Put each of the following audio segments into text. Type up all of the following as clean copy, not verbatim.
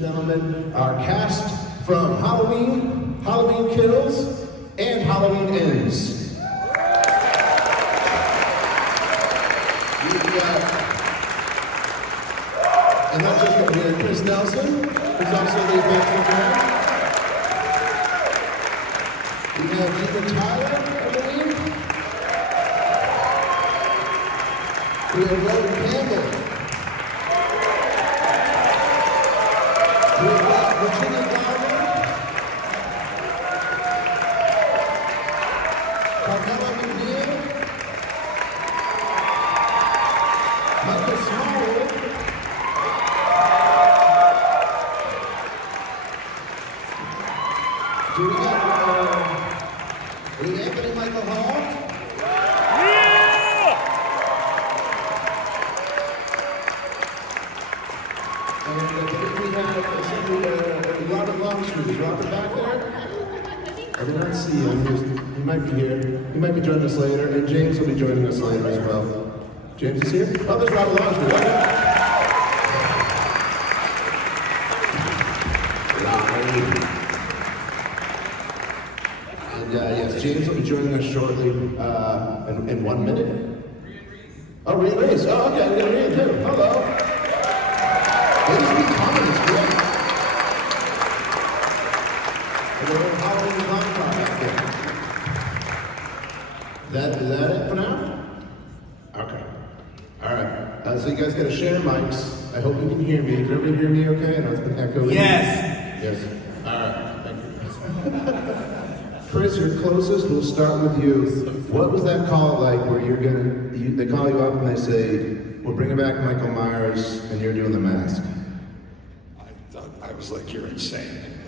gentlemen, our cast from Halloween, Halloween Kills, and Halloween Ends. And not just what we have Chris Nelson, who's also the effects engineer. We have Eva Tyler, I believe. We have Rowan Campbell. We have Virginia Garner. Carmela McNeil. Michael Smallwood. Do we have Anthony Michael Hall? Yeah! And I believe we have Robert Longstreet. Is Robert back there? I did not see him. He might be here. He might be joining us later. And James will be joining us later as well. James is here? Oh, there's Robert Longstreet. And yes, James will be joining us shortly in 1 minute. Oh, Rhea Reese. Oh, okay, we got Rhea too. Hello. Ladies be common, it's great. And we're in Halloween Comic-Con back there. Is that it for now? Okay. All right. So you guys got to share mics. I hope you can hear me. Can everybody hear me okay? I know it's been echoing. Yes. Yes. All right. Thank you. Chris, you're closest. We'll start with you. What was that call like where they call you up and they say, we're bringing back Michael Myers and you're doing the mask? I was like, you're insane.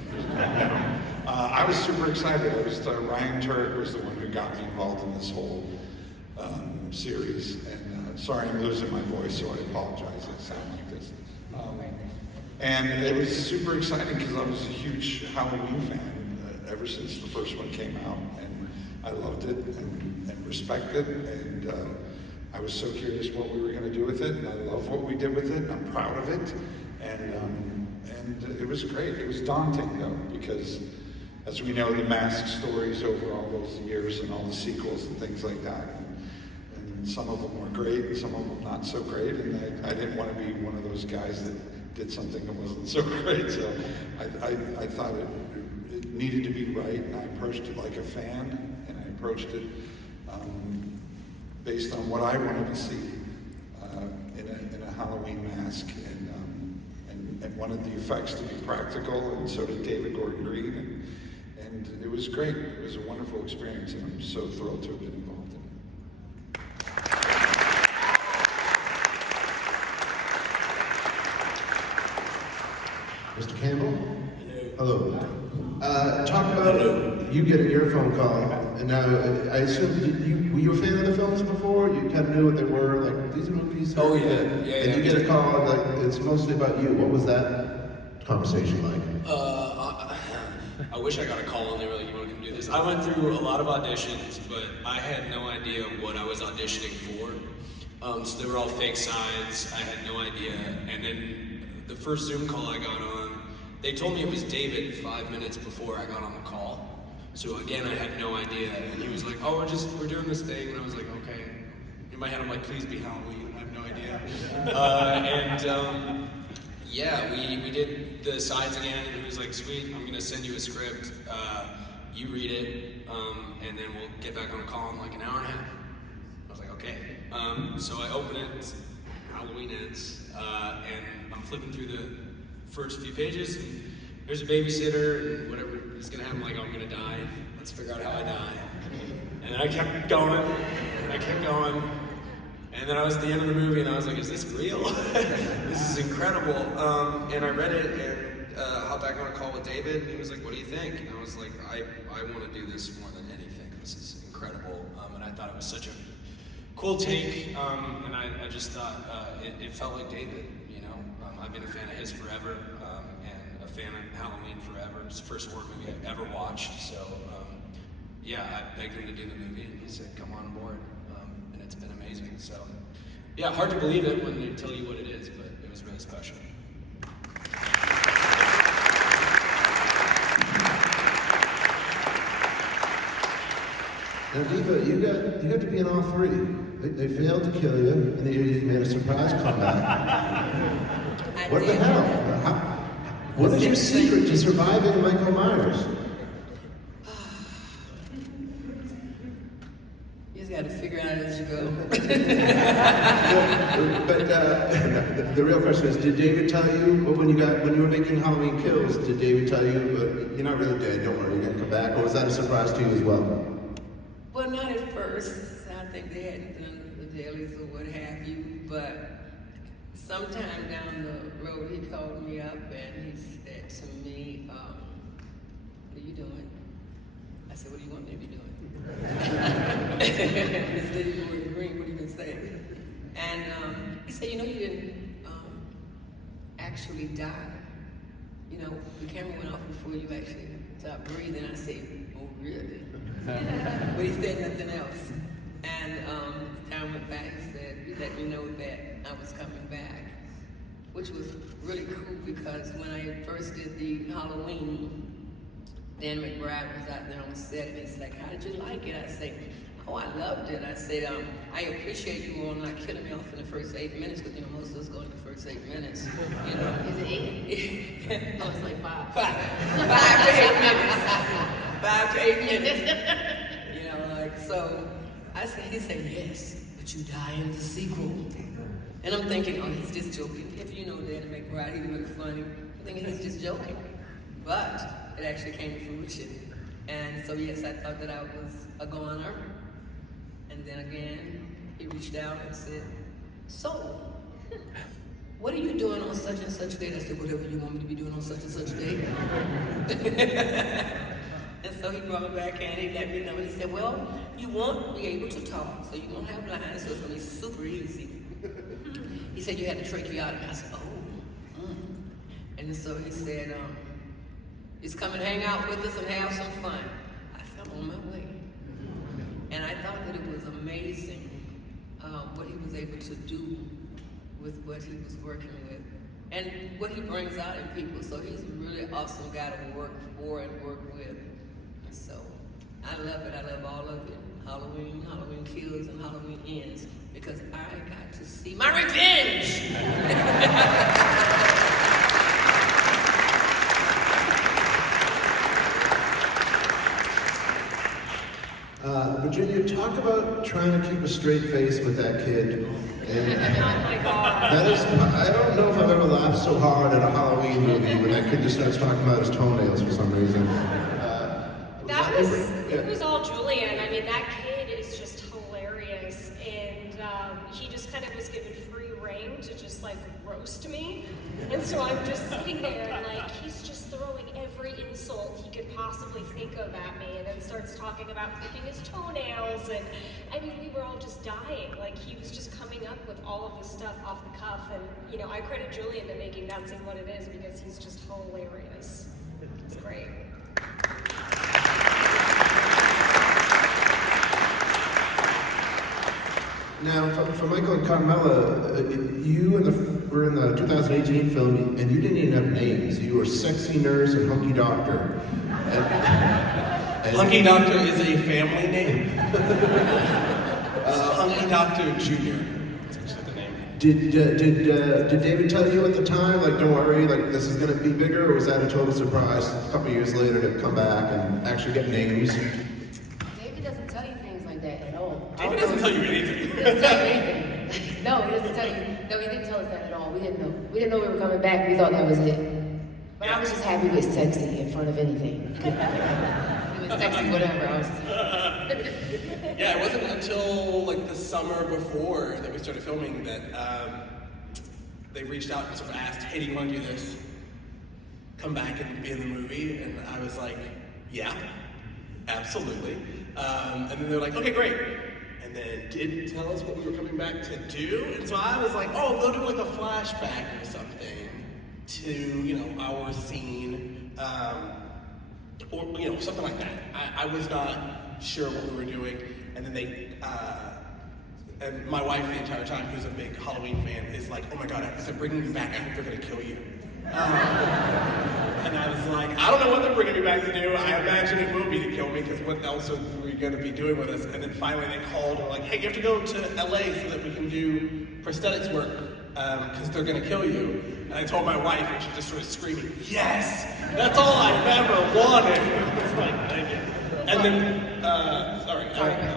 I was super excited. Ryan Turek was the one who got me involved in this whole series. And sorry, I'm losing my voice, so I apologize. I sound like this. And it was super exciting because I was a huge Halloween fan ever since the first one came out. And I loved it and respected it. And I was so curious what we were going to do with it. And I love what we did with it. And I'm proud of it. And it was great. It was daunting though, because as we know, the mask stories over all those years and all the sequels and things like that. And some of them were great and some of them not so great. And I didn't want to be one of those guys that did something that wasn't so great. So I thought it needed to be right. And I approached it like a fan. And I approached it based on what I wanted to see in a Halloween mask. And wanted the effects to be practical, and so did David Gordon Green, and it was great. It was a wonderful experience, and I'm so thrilled to have been involved in it. Mr. Campbell? Hello. Talk about you getting your phone call, and now I assume were you a fan of the films before? You kind of knew what they were, like these movies. Oh yeah, and you get a call like it's mostly about you. What was that conversation like? I wish I got a call and they were like, "You want to come do this?" I went through a lot of auditions, but I had no idea what I was auditioning for. So they were all fake sides. I had no idea. And then the first Zoom call I got on, they told me it was David 5 minutes before I got on the call. So again, I had no idea. And he was like, "Oh, we're doing this thing." And I was like, "Okay." In my head, I'm like, "Please be Halloween." I have no idea. Yeah, we did the sides again. And he was like, "Sweet, I'm gonna send you a script. You read it, and then we'll get back on a call in like an hour and a half." I was like, "Okay." So I open it, Halloween Ends, and I'm flipping through the first few pages, and there's a babysitter, and whatever is gonna happen, like, "Oh, I'm gonna die. Let's figure out how I die." And then I kept going, and I kept going, and then I was at the end of the movie, and I was like, "Is this real? This is incredible." And I read it, and hopped back on a call with David, and he was like, "What do you think?" And I was like, I want to do this more than anything. This is incredible. And I thought it was such a cool take, and I just thought it felt like David, you know. I've been a fan of his forever, and a fan of Halloween forever. It's the first horror movie I've ever watched, so yeah, I begged him to do the movie, and he said, "Come on board," and it's been amazing. So yeah, hard to believe it when they tell you what it is, but it was really special. Now, Diva, you got to be in all three. They failed to kill you, and then you made a surprise comeback. What the hell? What is your secret to surviving Michael Myers? You just got to figure it out as you go. But the real question is, did David tell you when you were making Halloween Kills? Did David tell you, you're not really dead? Don't worry, you're gonna come back. Or was that a surprise to you as well? Well, not at first. I think they hadn't done the dailies or what have you, but sometime down the road, he called me up and he said to me, what are you doing? I said, what do you want me to be doing? This lady wearing green, what are you gonna say? And he said, you didn't actually die. The camera went off before you actually stopped breathing. I said, oh, really? But he said nothing else. And time went back, he said, he let me know that I was coming back, which was really cool because when I first did the Halloween, Dan McBride was out there on set and he's like, how did you like it? I said, oh, I loved it. I said, I appreciate you all not killing me off in the first 8 minutes because, most of us go in the first 8 minutes. Is it 8? No, it's like 5. 5 to 8 minutes. 5 to 8 minutes. So he said, yes, but you die in the sequel. And I'm thinking, oh, he's just joking. If you know Dan McBride, he's really funny. I'm thinking he's just joking. But it actually came to fruition. And so, yes, I thought that I was a goner. And then again, he reached out and said, so, what are you doing on such and such date? I said, whatever you want me to be doing on such and such date. And so he brought me back in, he let me know. He said, well, you won't be able to talk, so you won't have lines, so it's gonna be super easy. He said, you had the tracheotomy. I said, oh. And so he said, just come and hang out with us and have some fun. I said, I'm on my way. And I thought that it was amazing what he was able to do with what he was working with and what he brings out in people. So he's a really awesome guy to work for and work with. And so I love it. I love all of it. Halloween, Halloween Kills, and Halloween Ends because I got to see my revenge. Virginia, talk about trying to keep a straight face with that kid. And Oh my God. that is, I don't know if I've ever laughed so hard at a Halloween movie when that kid just starts talking about his toenails for some reason. It was all Julian. I mean, that kid is just hilarious, and he just kind of was given free reign to just roast me, and so I'm just sitting there and he's just throwing every insult he could possibly think of at me, and then starts talking about clipping his toenails, and I mean, we were all just dying. He was just coming up with all of this stuff off the cuff, and I credit Julian to making that scene what it is because he's just hilarious. It's great. Now, for Michael and Carmela, you were in the 2018 film, and you didn't even have names. You were Sexy Nurse and Hunky Doctor. And Hunky Doctor is a family name. Hunky Doctor Jr. That's actually the name. Did David tell you at the time, don't worry, this is gonna be bigger, or was that a total surprise a couple years later to come back and actually get names? David doesn't tell you things like that at all. David doesn't tell you anything. He doesn't tell you anything. No, he doesn't tell you. No, he didn't tell us that at all. We didn't know. We didn't know we were coming back. We thought that was it. But I was just happy with sexy in front of anything. It was sexy, whatever. I was just Yeah, it wasn't until the summer before that we started filming that they reached out and sort of asked, hey, do you want to do this? Come back and be in the movie? And I was like, yeah, absolutely. And then they're like, okay, great. And then didn't tell us what we were coming back to do. And so I was like, oh, they'll do a flashback or something to, our scene, or, something like that. I was not sure what we were doing. And then and my wife the entire time, who's a big Halloween fan, is like, oh my God, if they're bringing you back, I hope they're gonna kill you. And I was like, I don't know what they're bringing me back to do. I imagine it will be to kill me, because what else are we we going to be doing with us? And then finally they called and were like, hey, you have to go to LA so that we can do prosthetics work because they're going to kill you. And I told my wife, and she just started screaming, yes! That's all I've ever wanted! I was like, thank you. And then, I was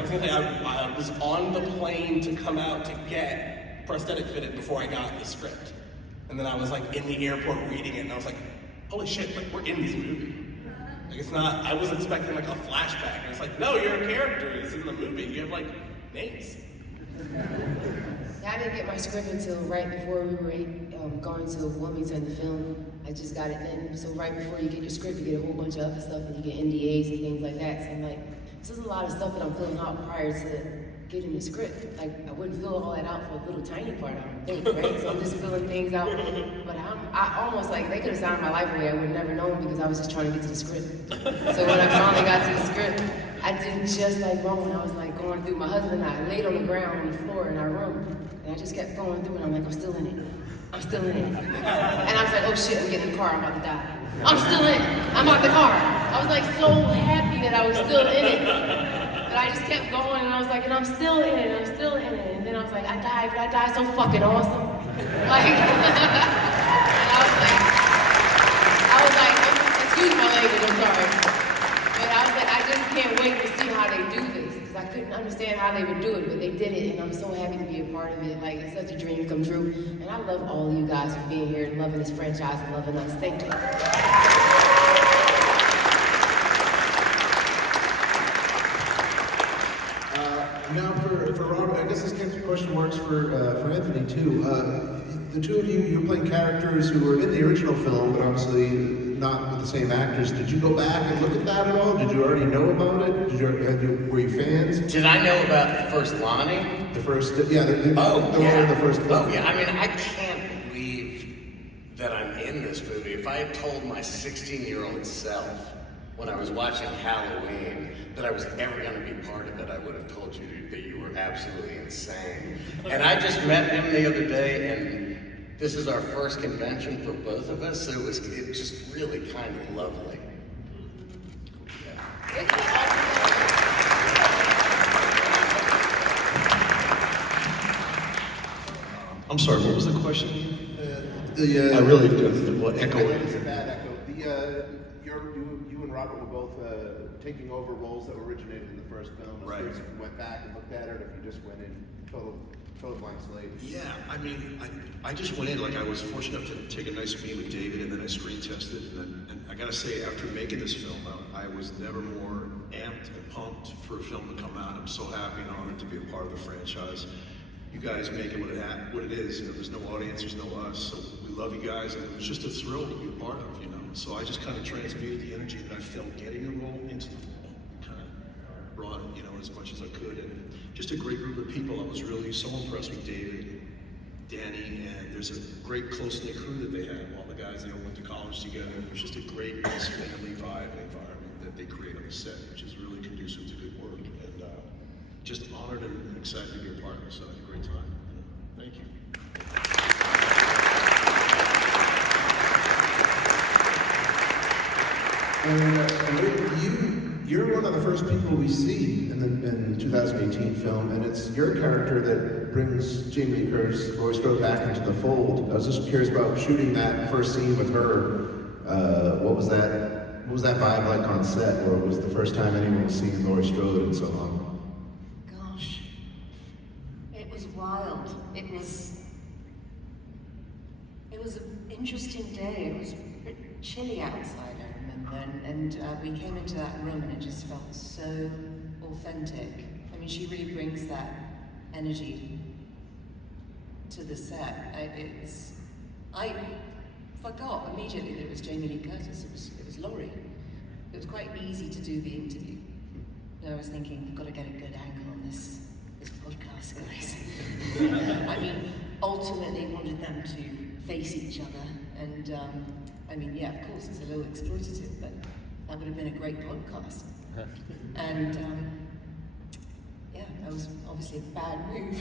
going to say, I was on the plane to come out to get prosthetic fitted before I got the script. And then I was like in the airport reading it, and I was like, holy shit, like we're in this movie. Like it's not, I was expecting like a flashback, and it's like, no, you're a character, it's in the movie, you have like names. Yeah, I didn't get my script until right before we were going to Wilmington to film. I just got it then. So right before you get your script, you get a whole bunch of other stuff, and you get NDAs and things like that. So I'm like, this is a lot of stuff that I'm filling out prior to getting the script. Like, I wouldn't fill all that out for a little tiny part, I don't think, right? So I'm just filling things out. But I almost like, they could have signed my life away. I would have never known because I was just trying to get to the script. So when I finally got to the script, I did just like Roman. I was like going through, my husband and I laid on the ground on the floor in our room. And I just kept going through it. I'm like, I'm still in it. I'm still in it. And I was like, oh shit, I'm getting in the car, I'm about to die. I'm still in it. I'm out the car. I was like so happy that I was still in it. But I just kept going and I was like, and I'm still in it, I'm still in it. And then I was like, I died, but I died so fucking awesome. Like, and I was like, excuse my language, I'm sorry. But I was like, I just can't wait to see how they do this. Because I couldn't understand how they would do it, but they did it. And I'm so happy to be a part of it. Like, it's such a dream come true. And I love all of you guys for being here and loving this franchise and loving us. Thank you. Now for Robert, I guess this question works for Anthony too. The two of you, you're playing characters who were in the original film, but obviously not with the same actors. Did you go back and look at that at all? Did you already know about it? Were you fans? Did I know about the first Lonnie? The first, yeah. The first film. Oh yeah. I mean, I can't believe that I'm in this movie. If I had told my 16-year-old self when I was watching Halloween that I was ever going to be part of it, I would have told you that you were absolutely insane. And I just met him the other day, and this is our first convention for both of us, so it was just really kind of lovely. Yeah. I'm sorry, what was the question? I really didn't echo it. It's a bad echo. You and Robert were both taking over roles that originated in the first film. Right. If you went back and looked at it, or if you just went in total blank slate. Yeah, I mean, I just went in, like I was fortunate enough to take a nice meeting with David, and then I screen tested, and I gotta say, after making this film, I was never more amped and pumped for a film to come out. I'm so happy and honored to be a part of the franchise. You guys make it what it is. You know, there's no audience, there's no us, so we love you guys, and it was just a thrill to be a part of, you know. So I just kind of transmuted the energy that I felt getting the role into the role, kind of brought it, you know, as much as I could, and just a great group of people. I was really so impressed with David, Danny, and there's a great close-knit crew that they have. All the guys, they all went to college together. There's just a great, nice family vibe and environment that they create on the set, which is really conducive to good work. And just honored and excited to be a part of it. So I had a great time. Thank you. And you're one of the first people we see in the 2018 film, and it's your character that brings Jamie Lee Curtis, Laurie Strode, back into the fold. I was just curious about shooting that first scene with her. What was that vibe like on set, where it was the first time anyone was seeing Laurie Strode and so on? Gosh, it was wild. It was an interesting day. It was chilly outside, I remember, and we came into that room and it just felt so authentic. I mean, she really brings that energy to the set. I forgot immediately that it was Jamie Lee Curtis. It was Laurie. It was quite easy to do the interview. And I was thinking, we've got to get a good angle on this podcast, guys. I mean, ultimately wanted them to face each other, and I mean, yeah, of course, it's a little exploitative, but that would have been a great podcast. And yeah, that was obviously a bad move.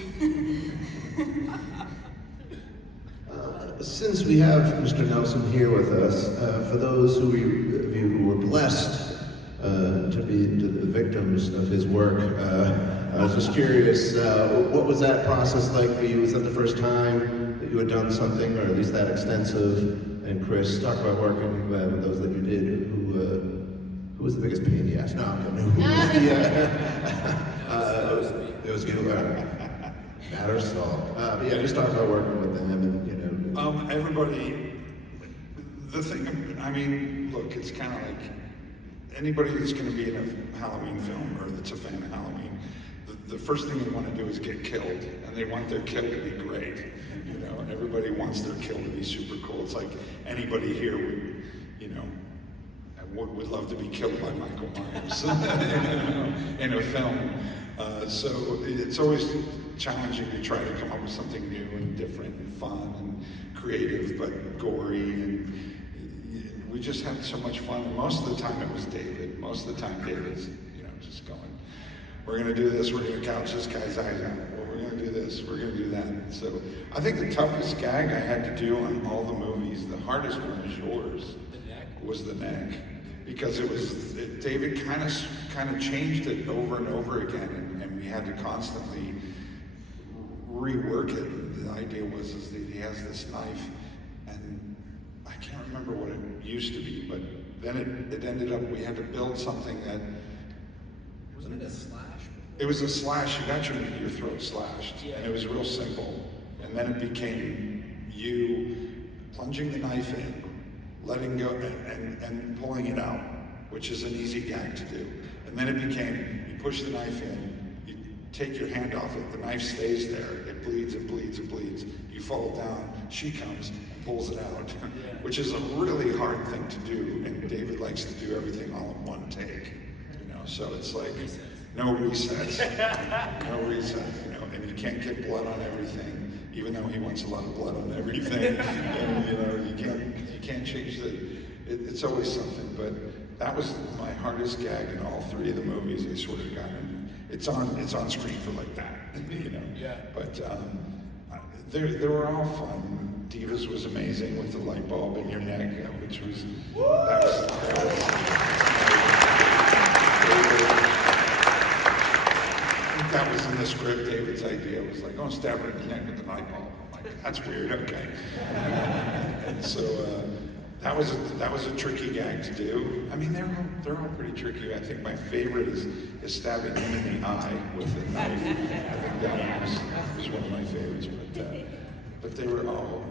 Since we have Mr. Nelson here with us, for those of you who were blessed to be victims of his work. I was just curious, what was that process like for you? Was that the first time that you had done something, or at least that extensive? And Chris, talk about working with those that you did. Who was the biggest pain in the ass? No, I'm kidding. Who was it was you. Matter Saul. But yeah, just talk about working with them, and you know. Everybody. The thing, I mean, look, it's kind of like anybody that's going to be in a Halloween film or that's a fan of Halloween, the first thing they want to do is get killed, and they want their kill to be great. You know, everybody wants their kill to be super cool. It's like anybody here would, you know, would love to be killed by Michael Myers in a film. So it's always challenging to try to come up with something new and different and fun and creative, but gory, and we just had so much fun. And most of the time it was David. Most of the time David's, you know, just going, we're gonna do this, we're gonna gouge this guy's eyes out, well, we're gonna do this, we're gonna do that. So I think the toughest gag I had to do on all the movies, the hardest one was yours. The neck? Was the neck. Because David kind of changed it over and over again, and we had to constantly rework it. The idea was that he has this knife, and I can't remember what it used to be, but then it ended up, we had to build something that... Wasn't it a slash? It was a slash. You got your throat slashed, and it was real simple. And then it became you plunging the knife in, letting go, and pulling it out, which is an easy gag to do. And then it became, you push the knife in, you take your hand off it, the knife stays there, it bleeds, it bleeds, it bleeds. You fall down, she comes and pulls it out, which is a really hard thing to do, and David likes to do everything all in one take, you know, so it's like, no resets, no resets, you know, and you can't get blood on everything, even though he wants a lot of blood on everything, and you know, you can't change it's always something, but that was my hardest gag in all three of the movies. I sort of got in. It's on screen for like that, you know. Yeah. But they were all fun. Divas was amazing with the light bulb in your neck, which was that was in the script. David's idea was like, oh, stab her in the neck with the light bulb. I'm like, that's weird. Okay. And so. That was a tricky gag to do. I mean, they're all pretty tricky. I think my favorite is stabbing him in the eye with a knife. I think that one was one of my favorites. But they were all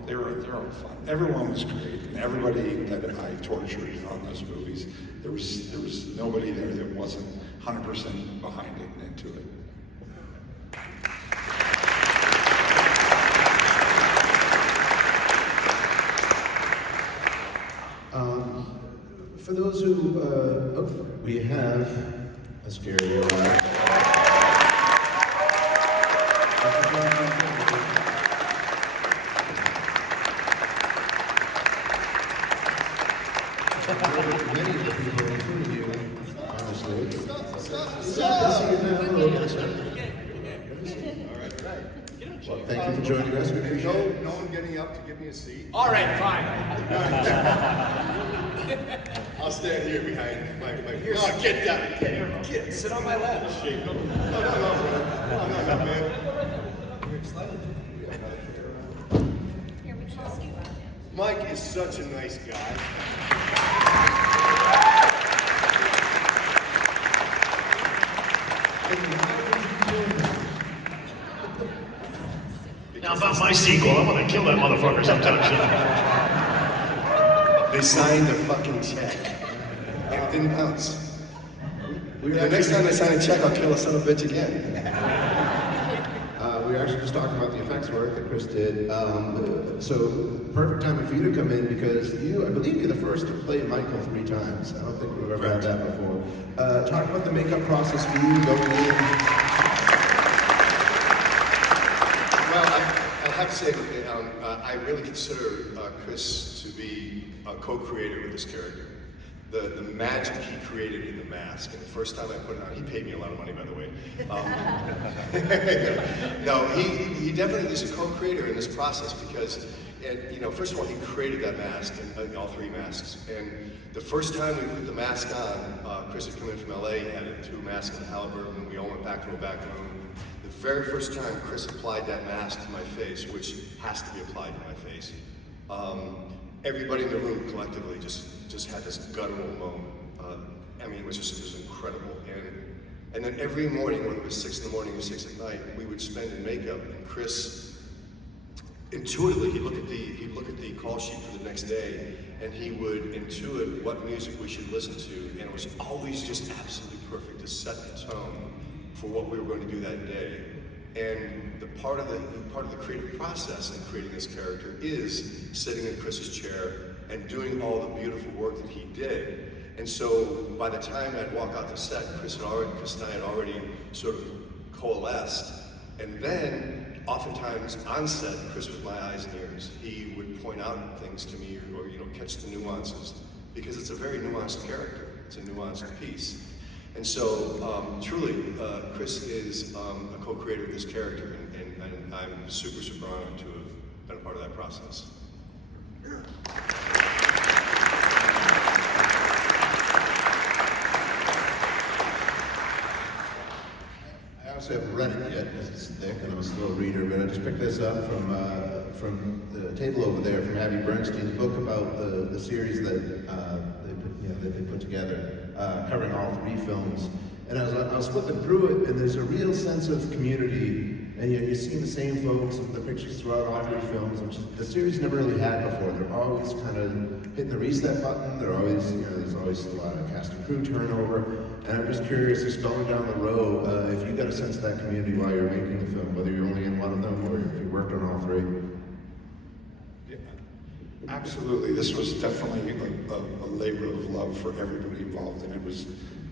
fun. Everyone was great, and everybody that I tortured on those movies, there was nobody there that wasn't 100% behind it and into it. For those who, we have a scary arrival. Many of the people, including you, honestly. Well, thank you for joining us. We appreciate No one getting up to give me a seat. All right, fine. I'll stand here behind my oh, get down. Get sit on my lap. No, man. Mike is such a nice guy. Now about my sequel, I'm gonna kill that motherfucker sometime soon. They signed a fucking check. And it didn't bounce. The next time they sign a check, I'll kill a son of a bitch again. We were actually just talking about the effects work that Chris did. So perfect timing for you to come in because I believe you're the first to play Michael 3 times. I don't think we've ever had that before. Talk about the makeup process for you going in. Well, I'll have to say, I really consider Chris to be a co-creator with this character. The magic he created in the mask, and the first time I put it on, he paid me a lot of money, by the way. No, he definitely is a co-creator in this process because And, you know, first of all, he created that mask, and all three masks. And the first time we put the mask on, Chris had come in from LA, had it threw a mask in the Halliburton, and we all went back to a back room. The very first time Chris applied that mask to my face, which has to be applied to my face, everybody in the room collectively just had this guttural moan. I mean, it was incredible. And then every morning, when it was 6 in the morning or 6 at night, we would spend in makeup, and Chris, intuitively, he'd look at the call sheet for the next day, and he would intuit what music we should listen to, and it was always just absolutely perfect to set the tone for what we were going to do that day. And the part of the creative process in creating this character is sitting in Chris's chair and doing all the beautiful work that he did. And so by the time I'd walk out the set, Chris and I had already sort of coalesced. And then, oftentimes on set, Chris was my eyes and ears. He would point out things to me, or you know, catch the nuances, because it's a very nuanced character. It's a nuanced piece. And so, truly, Chris is a co-creator of this character, and I'm super, super honored to have been a part of that process. I also haven't read it yet because it's thick and I'm a slow reader, but I just picked this up from the table over there from Abby Bernstein's book about the series that they put together, covering all three films. And I was flipping through it, and there's a real sense of community, and you're seeing the same folks and the pictures throughout all three films, which the series never really had before. They're always kind of hitting the reset button. They're always, there's always a lot of cast and crew turnover. And I'm just curious, just going down the road, if you got a sense of that community while you're making the film, whether you're only in one of them or if you worked on all three. Yeah, absolutely. This was definitely a labor of love for everybody involved, and it was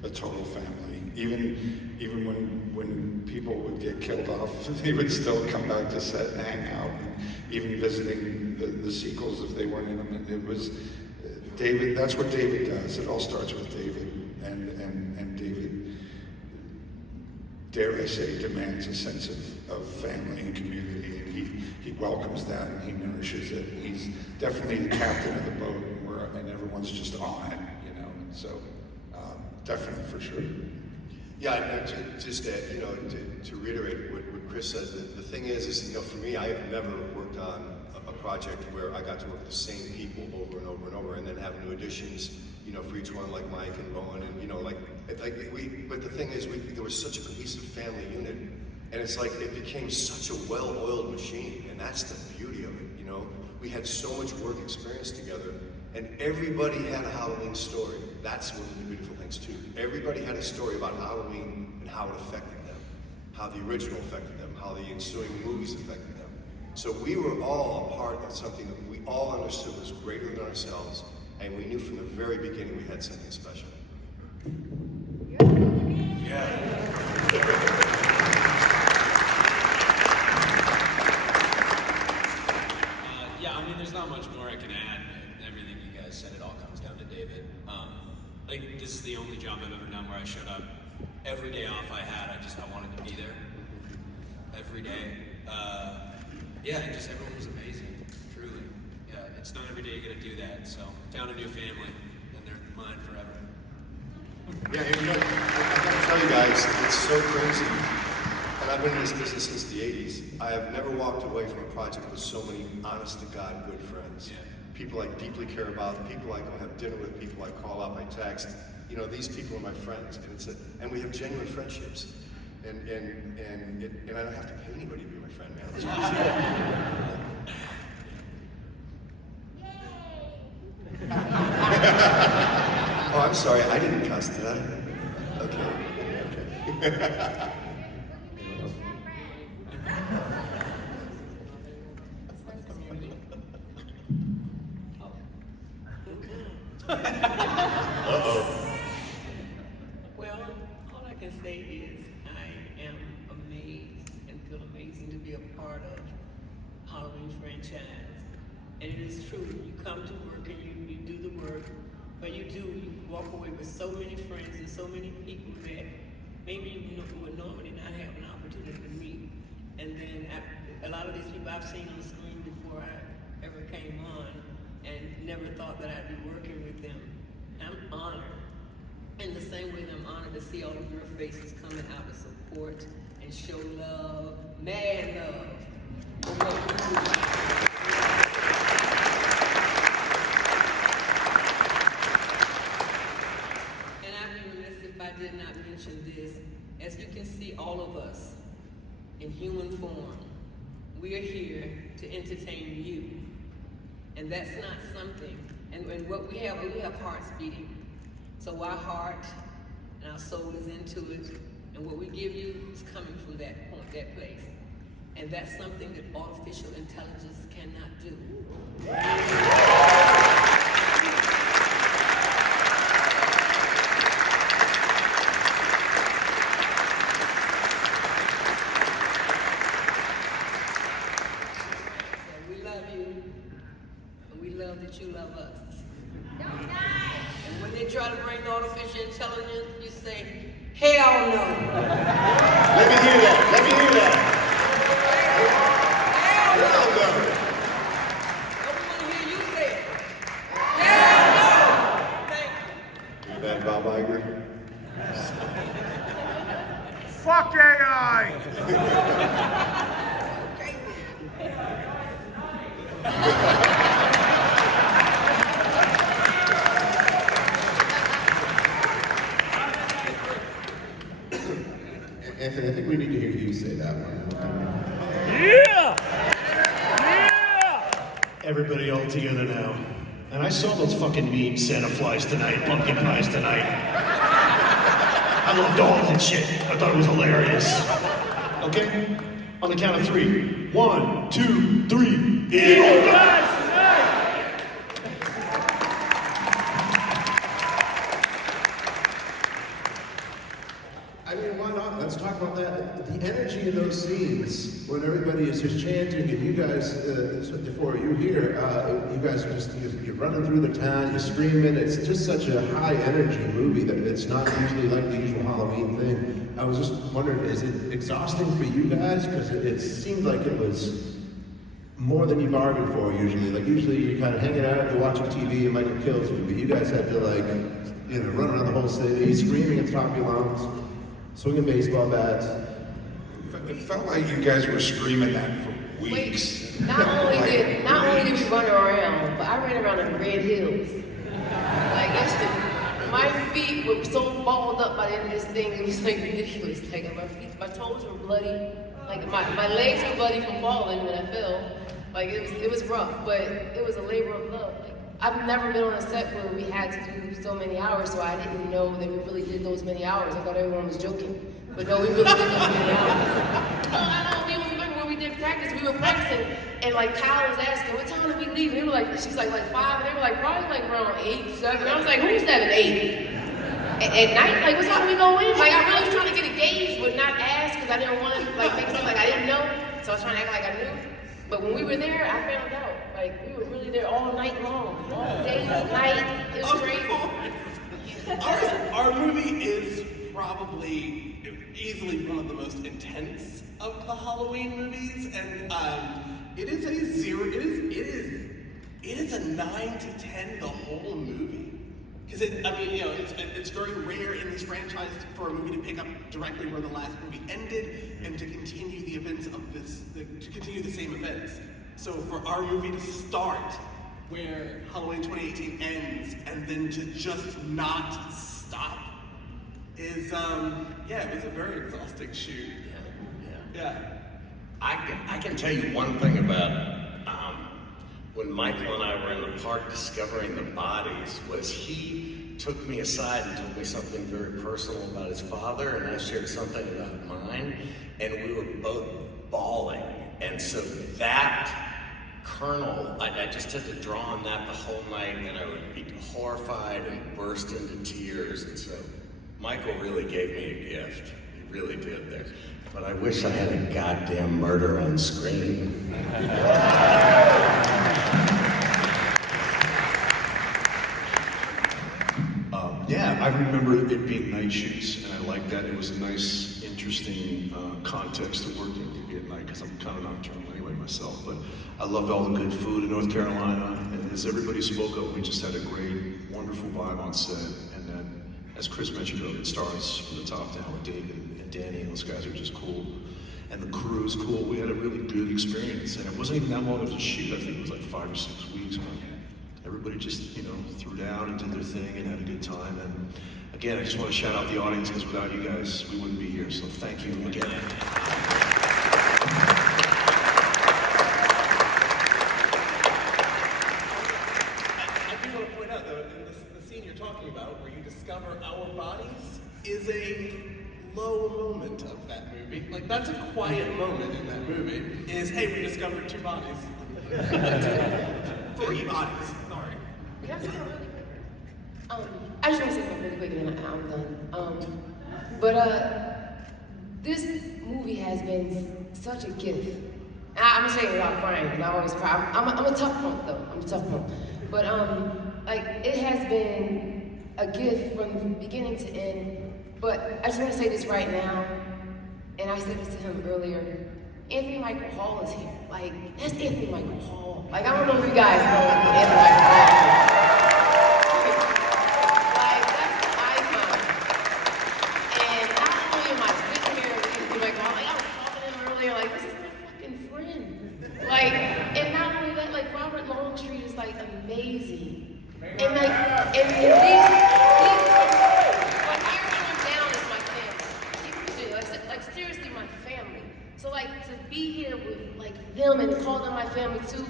a total family. Even when people would get killed off, they would still come back to set and hang out, and even visiting the sequels if they weren't in them. It was David. That's what David does. It all starts with David, and David, dare I say, demands a sense of family and community, and he welcomes that and he nourishes it. And he's definitely the captain of the boat, and everyone's just on it, you know. So definitely for sure. Yeah, just to reiterate what Chris said, the thing is, you know, for me, I have never worked on a project where I got to work with the same people over and over and over, and then have new additions, you know, for each one, like Mike and Rowan, and you know, but the thing is, there was such a cohesive family unit, and it's like it became such a well-oiled machine, and that's the beauty of it, you know. We had so much work experience together, and everybody had a Halloween story. That's one of the beautiful things too. Everybody had a story about Halloween and how it affected them, how the original affected them, how the ensuing movies affected them. So we were all a part of something that we all understood was greater than ourselves, and we knew from the very beginning we had something special. Yeah, I mean, there's not much more I can add. Everything you guys said, it all comes down to David. Like, this is the only job I've ever done where I showed up every day off I had. I wanted to be there every day. Yeah, and just everyone was amazing, truly. Yeah, it's not every day you get to do that. So, found a new family, and they're mine forever. Yeah, you know, I gotta tell you guys, it's so crazy. And I've been in this business since the 80s. I have never walked away from a project with so many honest-to-God good friends. Yeah. People I deeply care about, people I go have dinner with, people I call up, I text. You know, these people are my friends, and we have genuine friendships. And I don't have to pay anybody to be my friend, man. It's oh, I'm sorry, I didn't cuss, did I? Okay. Well, all I can say is I am amazed and feel amazing to be a part of Halloween franchise. And it is true, you come to work and you do the work, but you walk away with so many friends and so many people that maybe you would normally not have an opportunity to meet. And then a lot of these people I've seen on the screen before I ever came on and never thought that I'd be working with them. I'm honored. In the same way that I'm honored to see all of your faces coming out to support and show love, mad love, for what we do. And I'd be remiss if I did not mention this. As you can see, all of us in human form, we are here to entertain you. And that's not something. And what we have hearts beating. So our heart and our soul is into it. And what we give you is coming from that point, that place. And that's something that artificial intelligence cannot do. You love us. And when they try to bring artificial intelligence, you say, hell no. Let me hear that. Let me hear that. Hell no. I want to hear you say it. Hell no. Thank you. Hear that, Bob Iger? Fuck AI! Okay, Anthony, I think we need to hear you say that one. Yeah! Yeah! Everybody all together now. And I saw those fucking mean Santa flies tonight, pumpkin pies tonight. I loved all that shit. I thought it was hilarious. Okay? On the count of 3. 1, 2, 3. Eagle guys! I mean, why not? Let's talk about that. The energy in those scenes when everybody is just chanting and you guys, before you here, you guys are just, you're running through the town, you're screaming. It's just such a high energy movie that it's not usually like the usual Halloween thing. I was just wondering, is it exhausting for you guys? Because it seemed like it was more than you bargained for usually. Like usually you're kind of hanging out, you're watching TV and Michael kills you, but you guys had to like, you know, run around the whole city, screaming at the top of your lungs. Swinging baseball bats. It felt like you guys were screaming that for weeks. Not only did we run around, but I ran around in red heels. Like my feet were so balled up by the end of this thing, it was like ridiculous. Like my toes were bloody. Like my legs were bloody from falling when I fell. Like it was rough, but it was a labor of love. Like, I've never been on a set where we had to do so many hours, so I didn't know that we really did those many hours. I thought everyone was joking. But no, we really did those many hours. No, I know, we remember when we did practice, we were practicing, and like Kyle was asking, what time did we leave? And they were like, she's like 5, and they were like, probably like around 8, 7. I was like, who's 7, 8? At night, like what time do we go in? Like I really was trying to get a gauge, but not ask, because I didn't want to like make it seem like I didn't know. So I was trying to act like I knew. But when we were there, I found out. Like, we were really there all night long. All day, night. It was crazy. Our movie is probably easily one of the most intense of the Halloween movies, and it is a 9 to 10 the whole movie. Because it's very rare in this franchise for a movie to pick up directly where the last movie ended and to continue the events of to continue the same events. So for our movie to start where Halloween 2018 ends and then to just not stop is, it was a very exhausting shoot. Yeah. I can tell you one thing about when Michael and I were in the park discovering the bodies was he took me aside and told me something very personal about his father, and I shared something about mine, and we were both bawling. And so that kernel, I just had to draw on that the whole night, and I would be horrified and burst into tears. And so Michael really gave me a gift. He really did there. But I wish I had a goddamn murder on screen. Yeah, I remember it being night shoots, and I liked that. It was a nice, interesting context to work in to be at night, because I'm kind of nocturnal anyway myself. But I loved all the good food in North Carolina, and as everybody spoke of, we just had a great, wonderful vibe on set. And then, as Chris mentioned earlier, it starts from the top down with David and Danny, and those guys are just cool. And the crew is cool. We had a really good experience, and it wasn't even that long of a shoot. I think it was like 5 or 6 weeks. But everybody just, threw down and did their thing and had a good time. And again, I just want to shout out the audience, because without you guys, we wouldn't be here. So thank you again. I do want to point out, though, the scene you're talking about, where you discover our bodies, is a low moment of that movie. Like, that's a quiet moment in that movie, is, hey, we discovered 2 bodies. 3 bodies, sorry. Can I say something really quick? I just want to say something really quick and then I'm done. This movie has been such a gift. I'm gonna say it without crying, because I always cry. I'm a tough punk though. I'm a tough punk. But it has been a gift from beginning to end. But I just want to say this right now, and I said this to him earlier. Anthony Michael Hall is here. Like, that's Anthony Michael Hall. Like, I don't know if you guys know who Anthony Michael Hall is. Like, that's the icon. And not only am I sitting here with Anthony Michael Hall, like, I was talking to him earlier, like, this is my fucking friend. Like, and not only that, like, Robert Longstreet is, like, amazing. And, like, and these what you're going down is my family. Like, seriously, my family. So, like, to be here with, like, them and call them my family, too,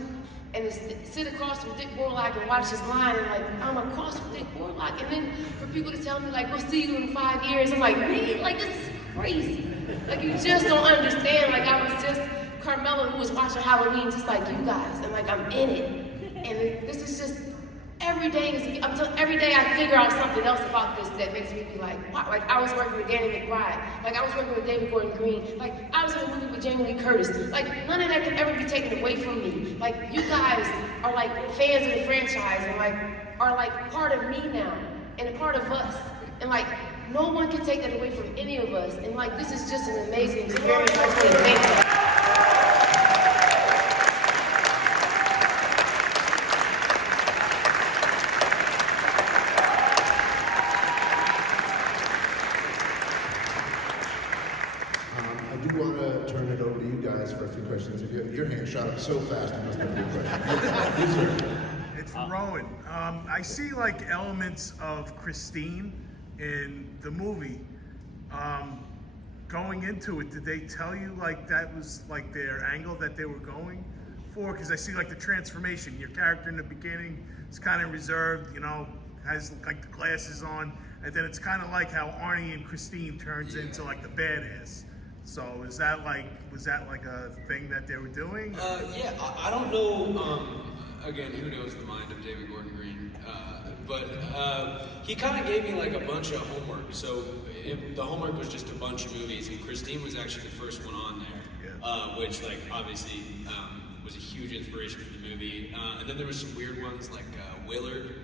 and to sit across from Dick Borlaug and watch his line, and, like, I'm across from Dick Borlaug, and then for people to tell me, like, we'll see you in 5 years, I'm like, man, like, this is crazy. Like, you just don't understand. Like, I was just Carmela, who was watching Halloween just like you guys, and, like, I'm in it. And this is just, every day I figure out something else about this that makes me be like, wow. Like, I was working with Danny McBride. Like, I was working with David Gordon Green. Like, I was in a movie with Jamie Lee Curtis. Like, none of that can ever be taken away from me. Like, you guys are, like, fans of the franchise and, like, are, like, part of me now and a part of us. And, like, no one can take that away from any of us. And, like, this is just an amazing experience. I just want to thank you. For a few questions. If your hand shot up so fast, you must have a good question. It's Rowan. I see like elements of Christine in the movie. Going into it, did they tell you like that was like their angle that they were going for? Because I see like the transformation. Your character in the beginning is kind of reserved, has like the glasses on, and then it's kind of like how Arnie and Christine turns into like the badass. So was that like a thing that they were doing? Yeah, I don't know. Again, who knows the mind of David Gordon Green? But he kind of gave me like a bunch of homework. So the homework was just a bunch of movies, and Christine was actually the first one on there, which like obviously was a huge inspiration for the movie. And then there were some weird ones like Willard.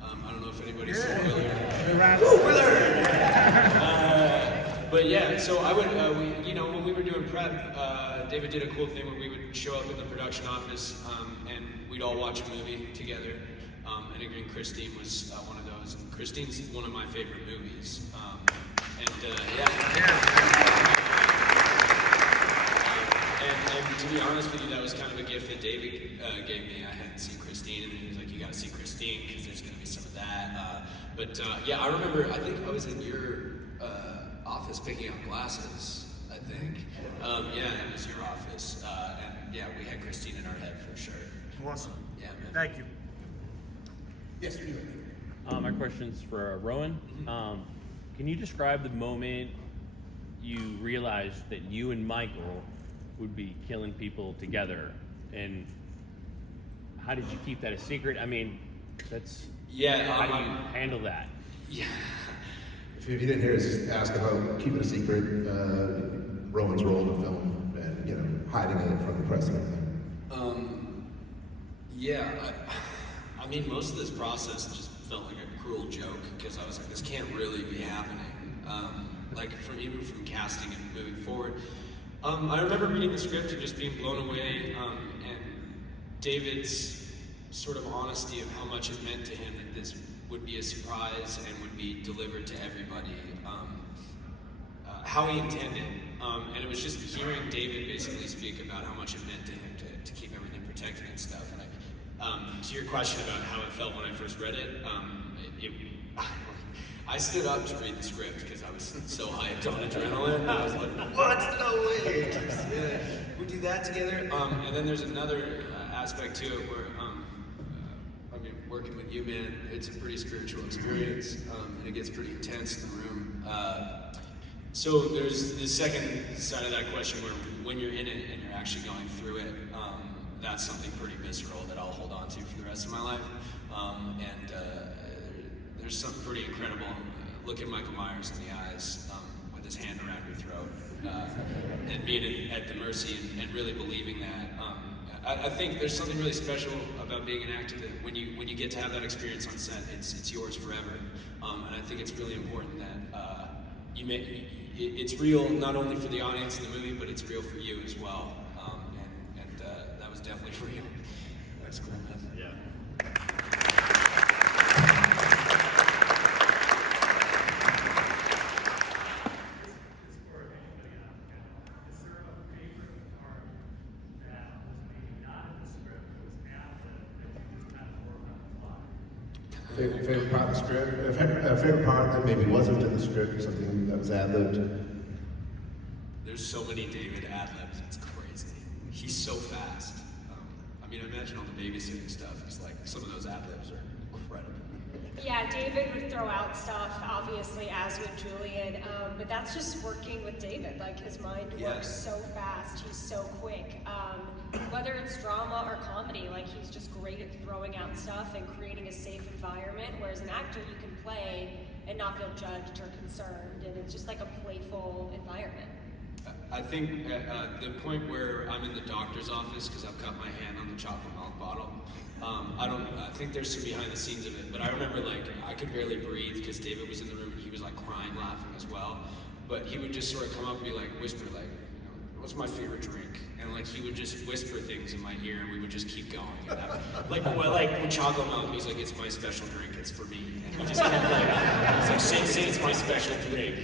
I don't know if anybody's seen Willard. Willard! But yeah, so I would, when we were doing prep, David did a cool thing where we would show up in the production office and we'd all watch a movie together. And again, Christine was one of those. And Christine's one of my favorite movies. And to be honest with you, that was kind of a gift that David gave me. I hadn't seen Christine, and then he was like, you gotta see Christine, because there's gonna be some of that. Yeah, I remember, I think I was in your office picking up glasses, I think. Yeah, it was your office. And yeah, we had Christine in our head for sure. Awesome. Yeah, man. Thank you. Yes, you do. My question's for Rowan. Can you describe the moment you realized that you and Michael would be killing people together, and how did you keep that a secret? I mean, that's how do you handle that? Yeah. If you didn't hear us ask about keeping a secret, Rowan's role in the film, and hiding it from the press and everything. Yeah, I mean, most of this process just felt like a cruel joke because I was like, this can't really be happening. Even from casting and moving forward. I remember reading the script and just being blown away, and David's sort of honesty of how much it meant to him that this would be a surprise and would be delivered to everybody, how he intended. And it was just hearing David basically speak about how much it meant to him to keep everything protected and stuff. And to your question about how it felt when I first read it, I stood up to read the script because I was so hyped on adrenaline. I was like, what? No way! We do that together. And then there's another aspect to it where, working with you, man, it's a pretty spiritual experience, and it gets pretty intense in the room. So there's the second side of that question where when you're in it and you're actually going through it, that's something pretty visceral that I'll hold on to for the rest of my life. There's something pretty incredible. Look at Michael Myers in the eyes with his hand around your throat and being at the mercy and really believing that. I think there's something really special about being an actor that when you get to have that experience on set, it's yours forever. And I think it's really important that it's real not only for the audience in the movie, but it's real for you as well. And that was definitely for you. That's cool, man. Yeah. Favorite part of the script? A favorite part that maybe wasn't in the script, something that was ad-libbed? There's so many David ad-libs, it's crazy. He's so fast. Imagine all the babysitting stuff. It's like, some of those ad-libs are incredible. Yeah, David would throw out stuff, obviously, as would Julian, but that's just working with David. Like, his mind works so fast, he's so quick. Whether it's drama or comedy, like, he's just great at throwing out stuff and creating a safe environment, whereas an actor, you can play and not feel judged or concerned, and it's just like a playful environment. I think at the point where I'm in the doctor's office, because I've got my hand on the chocolate milk bottle, I think there's some behind the scenes of it, but I remember, like, I could barely breathe because David was in the room and he was, like, crying, laughing as well. But he would just sort of come up and be like, whisper, like, what's my favorite drink? And, like, he would just whisper things in my ear and we would just keep going. And with chocolate milk, he's like, it's my special drink, it's for me. And he just kept like, say it's my special drink.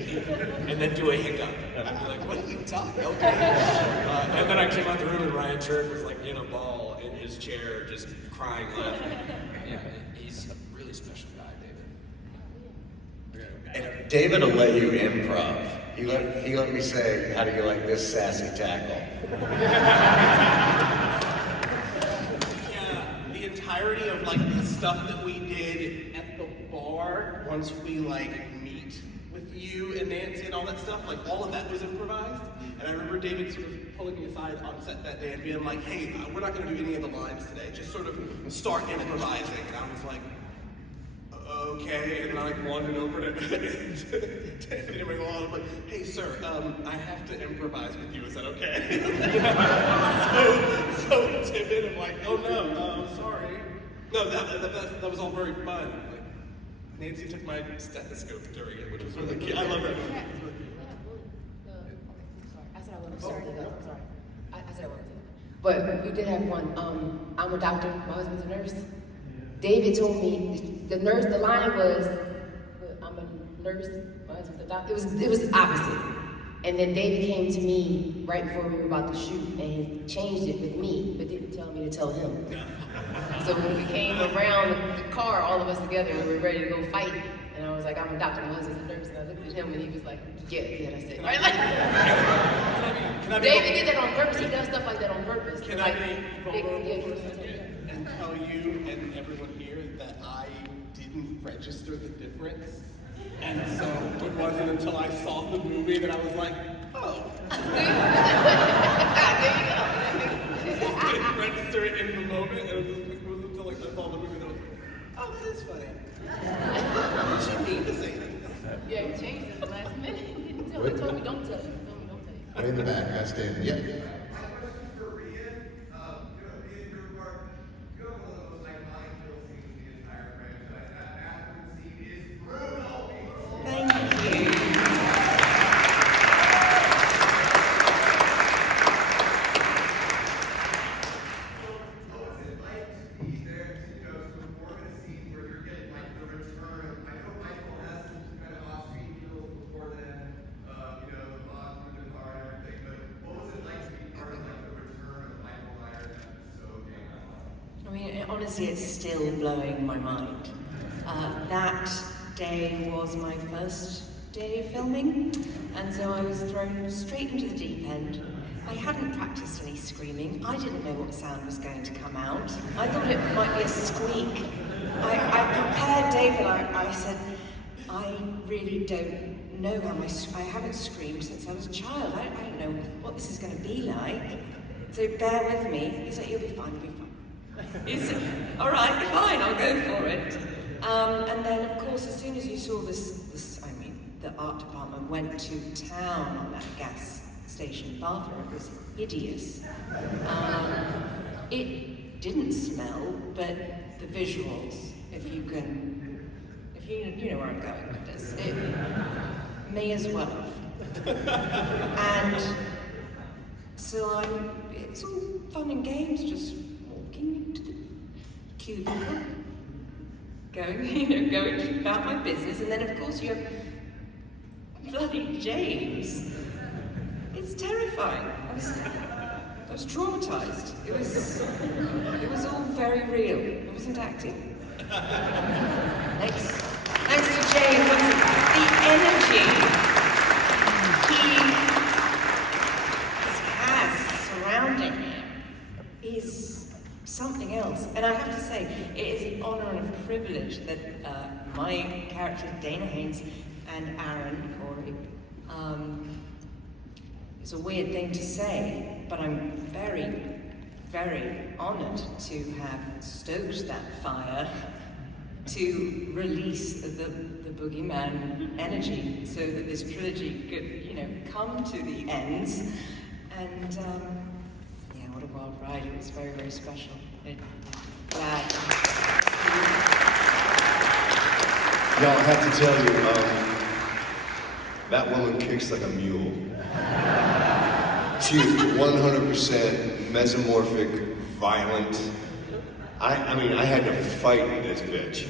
And then do a hiccup. And I'd be like, what are you talking about? Okay. And then I came out the room and Ryan Turk was, like, in a ball in his chair, just crying, laughing. Yeah, he's a really special guy, David. And David will let you improv. He let me say, how do you like this sassy tackle? Yeah, the entirety of like the stuff that we did at the bar, once we like meet with you and Nancy and all that stuff, like all of that was improvised. And I remember David sort of pulling me aside on set that day and being like, hey, we're not gonna do any of the lines today, just sort of start improvising. And I was like, okay, and then I like wandered over to Anthony and I'm like, hey sir, I have to improvise with you, is that okay? so timid, I'm like, oh no, sorry. No, that was all very fun. Like, Nancy took my stethoscope during it, which was really cute. I love that. I said I wasn't sorry. I'm sorry. I said I wasn't. But we did have one. I'm a doctor. My husband's a nurse. David told me the line was, I'm a nurse, my husband's a doctor. It was opposite. And then David came to me right before we were about to shoot and he changed it with me, but didn't tell me to tell him. So when we came around the car, all of us together, we were ready to go fight. And I was like, I'm a doctor, my husband's a nurse. And I looked at him and he was like, yeah, that's it. Right? Like, David did that on purpose. He does stuff like that on purpose. Can I be vulnerable for a second and tell you and everyone here that I didn't register the difference? And so it wasn't until I saw the movie that I was like, oh. I didn't register it in the moment, and it wasn't until like, I saw the movie that I was like, oh, that is funny. She mean to say that. Yeah, he changed it at the last minute. He didn't tell me. He told me, don't tell you. Way in the back, I stand. Yeah. honestly, it's still blowing my mind. That day was my first day of filming, and so I was thrown straight into the deep end. I hadn't practiced any screaming. I didn't know what sound was going to come out. I thought it might be a squeak. I prepared David. I said, I really don't know how I haven't screamed since I was a child. I don't know what this is going to be like. So bear with me. He's like, you'll be fine, you'll be fine. He said, all right, fine, I'll go for it. And then, of course, as soon as you saw the art department went to town on that gas station bathroom. It was hideous. It didn't smell, but the visuals, if you know where I'm going with this, it may as well. And so it's all fun and games, just walking into the cubicle, going about my business, and then of course you have bloody James. It's terrifying. I was traumatized. It was all very real. It wasn't acting. Thanks to James. The energy he has surrounding him is something else. And I have to say, it is an honor and a privilege that my character, Dana Haynes, and Aaron Corey, it's a weird thing to say, but I'm very, very honored to have stoked that fire to release the boogeyman energy so that this trilogy could, come to the ends. And yeah, what a wild ride. It was very, very special. Glad. Y'all, I have to tell you, that woman kicks like a mule. She is 100% mesomorphic, violent. I mean, I had to fight this bitch.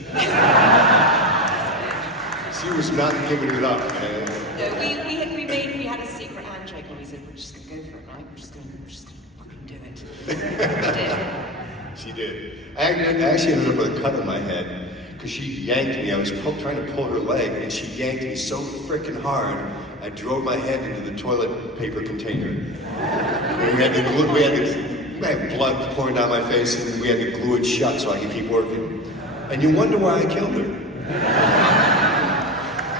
She was not giving it up, man. No, we had a secret handshake and we said, we're just gonna go for it, right? We're just gonna fucking do it. We did. She did. I actually ended up with a cut on my head because she yanked me. I was trying to pull her leg and she yanked me so freaking hard, I drove my head into the toilet paper container. And we had blood pouring down my face and we had to glue it shut so I could keep working. And you wonder why I killed her.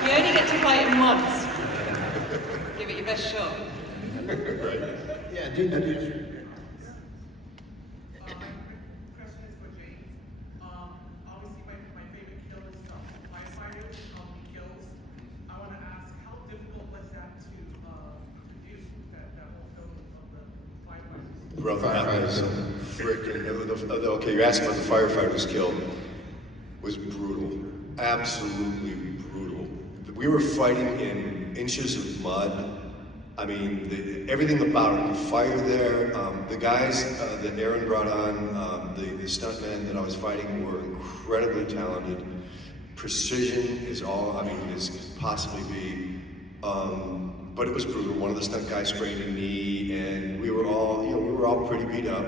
You only get to fight him once. Give it your best shot. Right. Yeah, dude. Brother, that was freaking. Okay, you're asking about the firefighters killed. Was brutal, absolutely brutal. We were fighting in inches of mud. I mean, everything about it. The fire there, the guys that Aaron brought on, the stuntmen that I was fighting were incredibly talented. Precision is all. I mean, is possibly be. But it was brutal. One of the stunt guys sprained a knee, and we were all pretty beat up.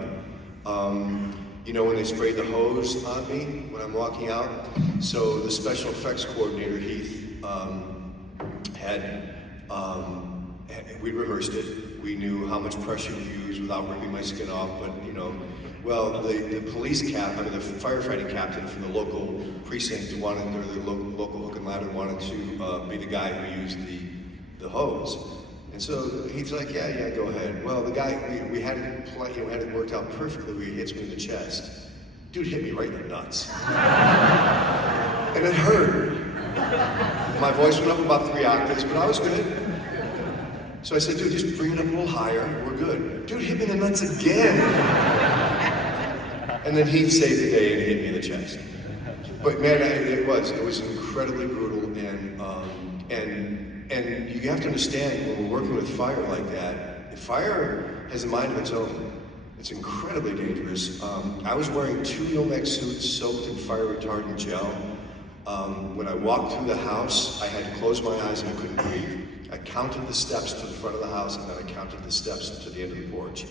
When they sprayed the hose on me when I'm walking out. So the special effects coordinator, Heath, we rehearsed it. We knew how much pressure to use without ripping my skin off, but the police the firefighting captain from the local precinct local hook and ladder wanted to be the guy who used the hose. And so he's like, yeah, go ahead. Well, the guy, we had it worked out perfectly where he hits me in the chest. Dude hit me right in the nuts. And it hurt. My voice went up about 3 octaves, but I was good. So I said, dude, just bring it up a little higher, we're good. Dude hit me in the nuts again. And then he saved the day and hit me in the chest. But man, it was incredibly brutal, and you have to understand when we're working with fire like that, fire has a mind of its own. It's incredibly dangerous. I was wearing 2 Nomex suits soaked in fire retardant gel. When I walked through the house, I had to close my eyes and I couldn't breathe. I counted the steps to the front of the house and then I counted the steps to the end of the porch.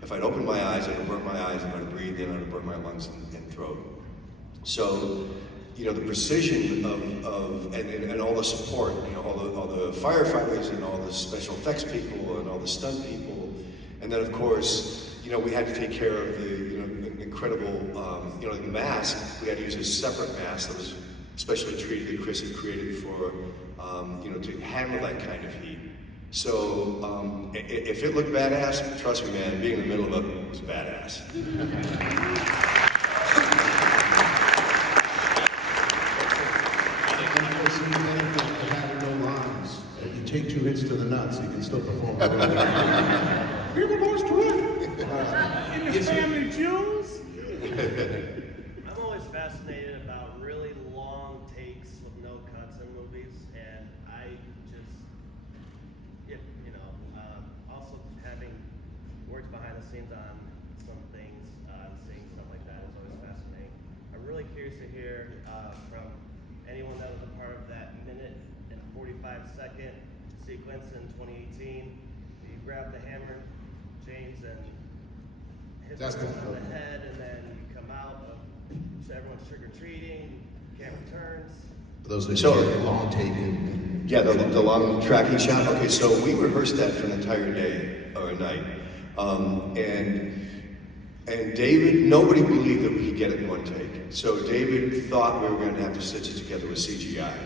If I'd opened my eyes, I'd have burnt my eyes. If I'd breathed in, I'd have burnt my lungs and throat. So, you know, the precision and all the support, you know, all the firefighters and all the special effects people and all the stunt people, and then of course, you know, we had to take care of the, you know, incredible, you know, the mask. We had to use a separate mask that was specially treated that Chris had created for, you know, to handle that kind of heat. So if it looked badass, trust me, man, being in the middle of it was badass. You take 2 hits to the nuts, you can still perform. People boys terrific. In the family jewels. I'm always fascinated about really long takes with no cuts in movies, and I just, you know, also having worked behind the scenes on some things, seeing stuff like that is always fascinating. I'm really curious to hear from anyone that was a part of that minute and 45-second sequence in 2018. You grab the hammer, James, and hit someone on the head, and then you come out of, so everyone's trick-or-treating, camera turns. Those are So- the long take. Yeah, the long tracking shot. Okay, so we rehearsed that for an entire day or a night. And David, nobody believed that we could get it in one take. So David thought we were going to have to stitch it together with CGI.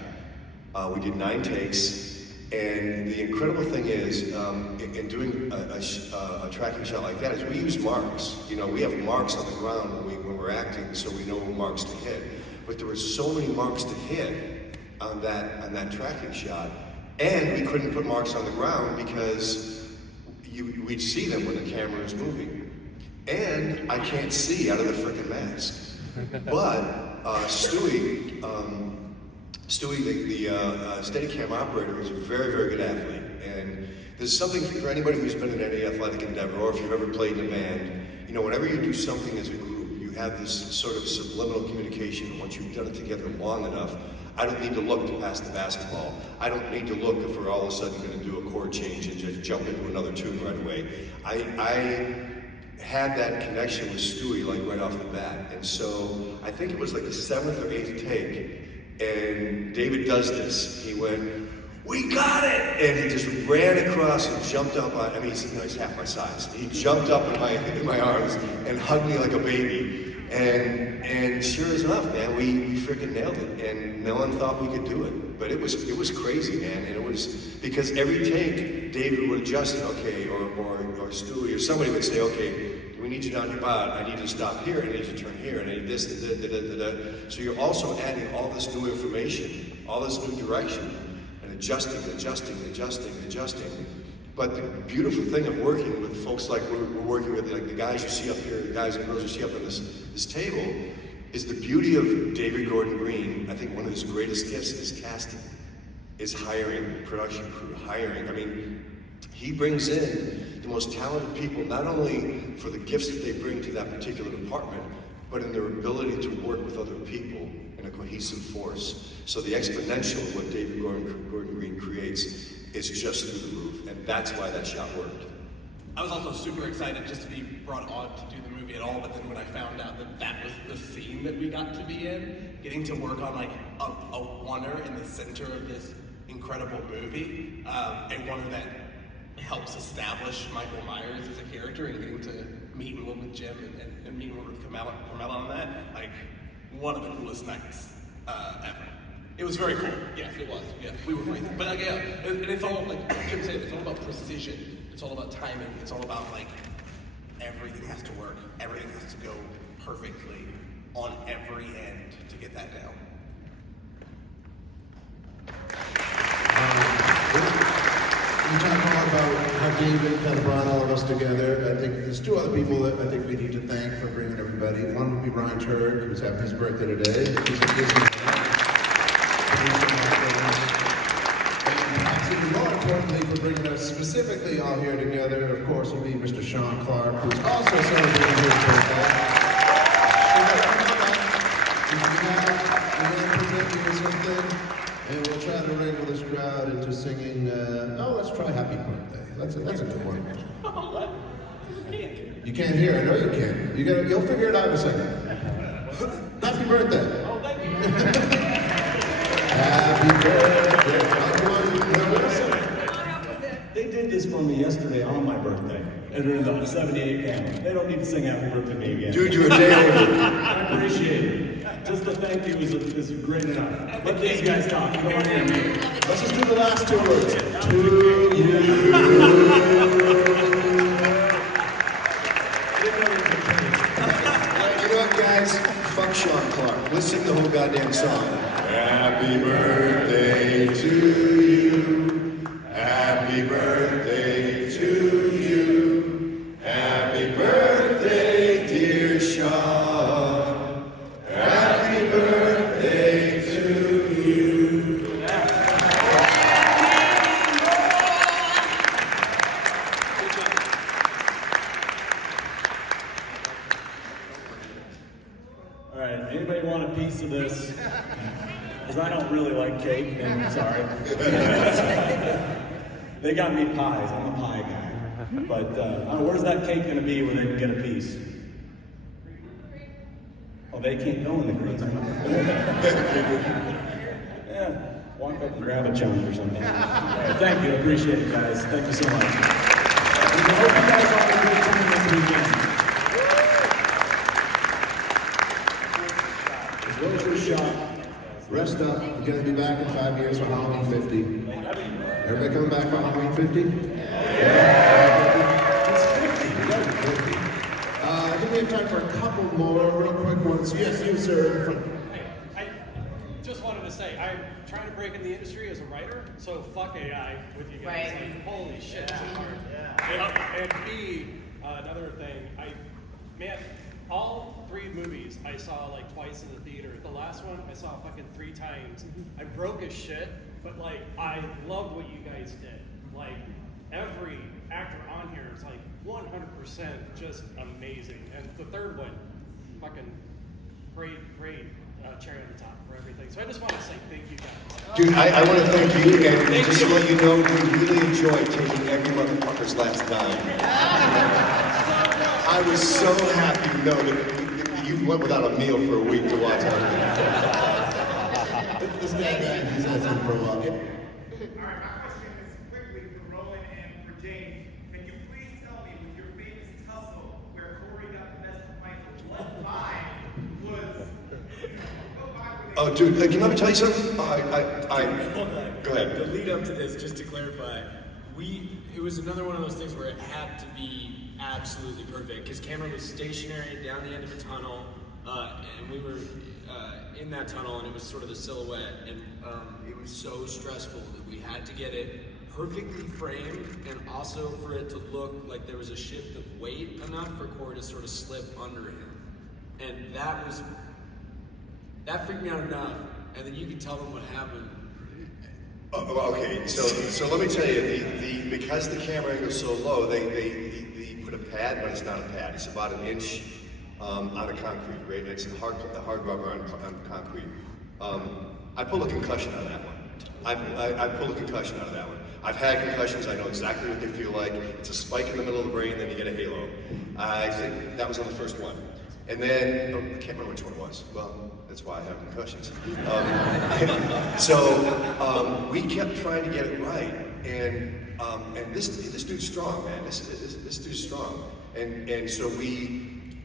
We did 9 takes. And the incredible thing is, in doing a tracking shot like that, is we use marks. You know, we have marks on the ground when we're acting, so we know marks to hit. But there were so many marks to hit on that tracking shot, and we couldn't put marks on the ground because we'd see them when the camera is moving. And I can't see out of the frickin' mask. But Stewie, the Steadicam operator, is a very, very good athlete. And there's something for anybody who's been in any athletic endeavor, or if you've ever played in a band, you know, whenever you do something as a group, you have this sort of subliminal communication. Once you've done it together long enough, I don't need to look to pass the basketball. I don't need to look if we're all of a sudden going to do a chord change and just jump into another tune right away. I had that connection with Stewie like right off the bat. And so I think it was like the 7th or 8th take, and David does this. He went, "We got it!" And he just ran across and jumped up on, I mean, he's half my size. He jumped up in my arms and hugged me like a baby. And sure as enough, man, we freaking nailed it. And no one thought we could do it. But it was crazy, man. And it was, because every take, David would adjust it, okay, or Stewie, or somebody would say, okay, we need you down here, I need you to stop here, I need you to turn here, and I need this, da. So you're also adding all this new information, all this new direction, and adjusting. But the beautiful thing of working with folks like we're working with, like the guys you see up here, the guys and girls you see up on this table, is the beauty of David Gordon Green. I think one of his greatest gifts is casting, is hiring, production crew, hiring. I mean, he brings in the most talented people, not only for the gifts that they bring to that particular department, but in their ability to work with other people in a cohesive force. So the exponential of what David Gordon Green creates is just through the roof, and that's why that shot worked. I was also super excited just to be brought on to do the movie at all, but then when I found out that was the scene that we got to be in, getting to work on like a oneer in the center of this incredible movie, and one that helps establish Michael Myers as a character, and getting to meet and work with Jim and meet and work with Carmela on that, like one of the coolest nights ever. It was very cool. Yes, it was. Yeah, we were crazy. But yeah, and it's all, like Jim said, it's all about precision. It's all about timing. It's all about like everything has to work. Everything has to go perfectly on every end to get that down. We talked all about how David kind of brought all of us together. I think there's 2 other people that I think we need to thank for bringing everybody. One would be Ryan Turk, who's having his birthday today. He's a Disney man. And more importantly, for bringing us specifically all here together, of course, would be Mr. Sean Clark, who's also celebrating his birthday. We're going to present you with something, and we'll try to wrangle this crowd into singing, let's try Happy Birthday. That's a good one. You can't hear, I know you can't. You'll figure it out in a second. happy birthday. Oh, thank you. Happy birthday. They did this for me yesterday on my birthday. And they're the 78 camera. They don't need to sing happy birthday to me again. Dude, you're a day over. I appreciate it. Just a thank you is great enough. Let these guys talk. You don't want to hear me. Let's just do the last two words. To you. You know what, guys? Fuck Sean Clark. Let's sing the whole goddamn song. Happy birthday to you. Happy birthday to you. Happy birthday, dear Sean. Happy birthday to you. All right, anybody want a piece of this? Because I don't really like cake, and sorry. They got me pies. I'm a pie guy. But where's that cake going to be where they can get a piece? Oh, they can't go in the green room. Yeah, walk up and grab a chunk or something. Thank you. I appreciate it, guys. Thank you so much. And I hope you guys all have a good time this weekend. Close your shop. Rest up. We're going to be back in 5 years for Halloween 50. Everybody coming back for Halloween 50? I think we have time for a couple more real quick ones. Yes, you, sir. I just wanted to say, I'm trying to break in the industry as a writer, so fuck AI with you guys. Right. Like, holy shit, it's hard. And B, another thing, man, all 3 movies I saw like twice in the theater. The last one I saw fucking 3 times. I broke as shit, but like I loved what you guys did. Like every actor on here is like 100% just amazing. And the third one, fucking great cherry on the top for everything. So I just want to say thank you guys. Dude, I want to thank you, and just to let you know, we really enjoyed taking every motherfucker's last dime. I was so happy to know that you went without a meal for a week to watch it. This guy, he's had some for a while. All right, my question is quickly for Roland and for James. Can you please tell me, with your famous tussle where Corey got the best of Michael, what line was? Oh, dude, can let me tell you something? Go ahead. The lead up to this, just to clarify, it was another one of those things where it had to be absolutely perfect because camera was stationary down the end of a tunnel, and we were in that tunnel, and it was sort of the silhouette, and it was so stressful that we had to get it perfectly framed, and also for it to look like there was a shift of weight enough for Corey to sort of slip under him, and that freaked me out enough. And then you can tell them what happened. Okay, so let me tell you, because the camera angle is so low, they put a pad, but it's not a pad. It's about an inch on a concrete, right? It's a hard rubber on concrete. I pull a concussion out of that one. I pull a concussion out of that one. I've had concussions. I know exactly what they feel like. It's a spike in the middle of the brain, then you get a halo. I think that was on the first one. And then, I can't remember which one it was. Well, that's why I have concussions. We kept trying to get it right, and this dude's strong, man. This dude's strong, and so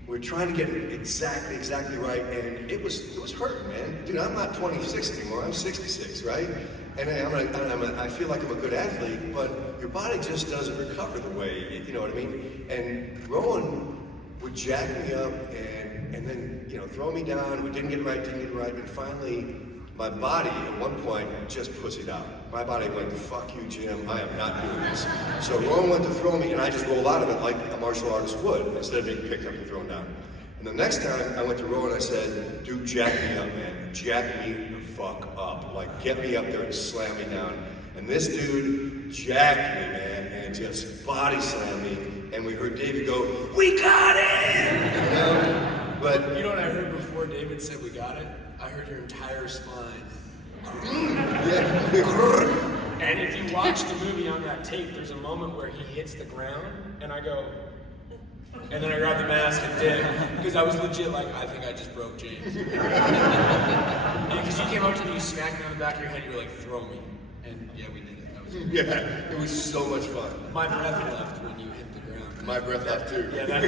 we're trying to get it exactly right, and it was hurting, man. Dude, I'm not 26 anymore. I'm 66, right? And I feel like I'm a good athlete, but your body just doesn't recover the way, you know what I mean? And Rowan would jack me up and then, throw me down. We didn't get it right, and finally, my body at one point just pussied out. My body went, fuck you, Jim, I am not doing this. So Rowan went to throw me, and I just rolled out of it like a martial artist would, instead of being picked up and thrown down. And the next time I went to Rowan, I said, dude, jack me up, man. Jack me the fuck up. Like, get me up there and slam me down. And this dude jacked me, man, and just body slammed me. And we heard David go, we got it! But you know what I heard before David said we got it? I heard your entire spine. And if you watch the movie on that tape, there's a moment where he hits the ground, and I go, And then I grabbed the mask and did, because I was legit like, I think I just broke James. Because you came up to me, you smacked me on the back of your head, you were like, throw me. And yeah, we did it. That was it. Yeah, it was so much fun. My breath left when you hit the ground. My breath left too. Yeah, that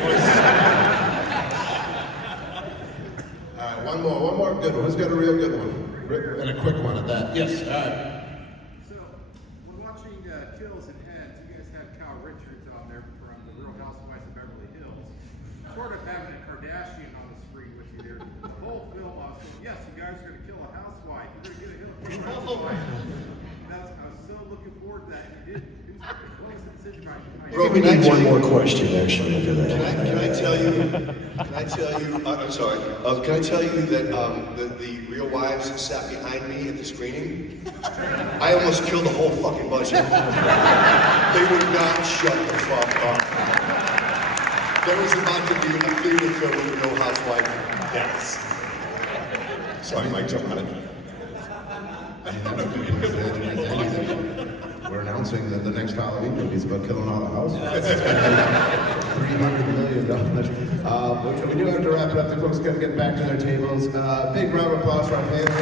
All right, one more good one. Who's got a real good one? And a quick one at that. Yes, all right. So, when watching Kills and Heads, you guys had Kyle Richards on there from The Real Housewives of Beverly Hills. Sort of having a Kardashian on the screen with you there. The whole film, I was going, yes, you guys are going to kill a housewife. You're going to kill a housewife. I was so looking forward to that. And you did. What was the decision behind it? Bro, we need one more question actually after that. Can I tell you, I'm sorry, can I tell you that the Real Wives sat behind me at the screening? I almost killed the whole fucking budget. They would not shut the fuck up. There was about to be a theater filled with Real Housewife deaths. Sorry, Mike, jump on it. We're announcing that the next Halloween movie is about killing all the housewives. $300 million. We do have to wrap it up. The folks got to get back to their tables. Big round of applause for our panel.